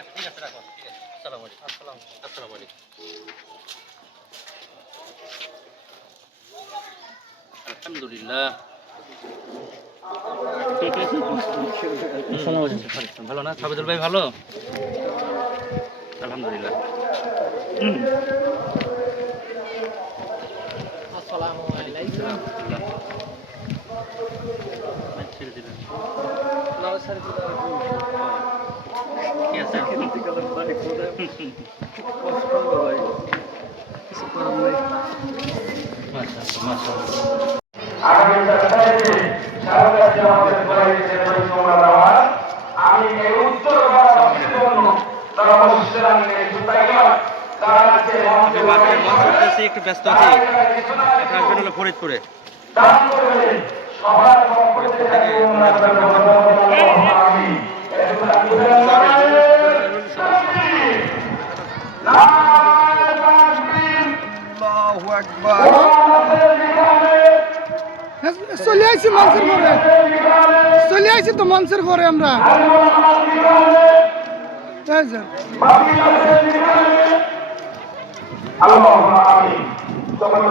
আছে ঠিক আছে রাখো ঠিক আছে। আসসালামু আলাইকুম। আসসালাম আসসালামু আলাইকুম। আলহামদুলিল্লাহ। হুম, ভালো না? সাবেদুল ভাই ভালো? আলহামদুলিল্লাহ। হুম। আসসালাম। ছেড়ে দিলেন। কি আছে? মাশাআল্লাহ, মাশাআল্লাহ। আগামী সপ্তাহে সারা দেশে আমাদের কলেজের পরিক্রমা দেওয়া আমি উত্তর ভারতের একটু ব্যস্ত আছি আসবেন হলো ফরিদপুরে থেকে আমি এগুলো চলে আইছি মানুষের ঘরে। চলে আইছি তো মানুষের ঘরে আমরা। আল্লাহ আমিন সকল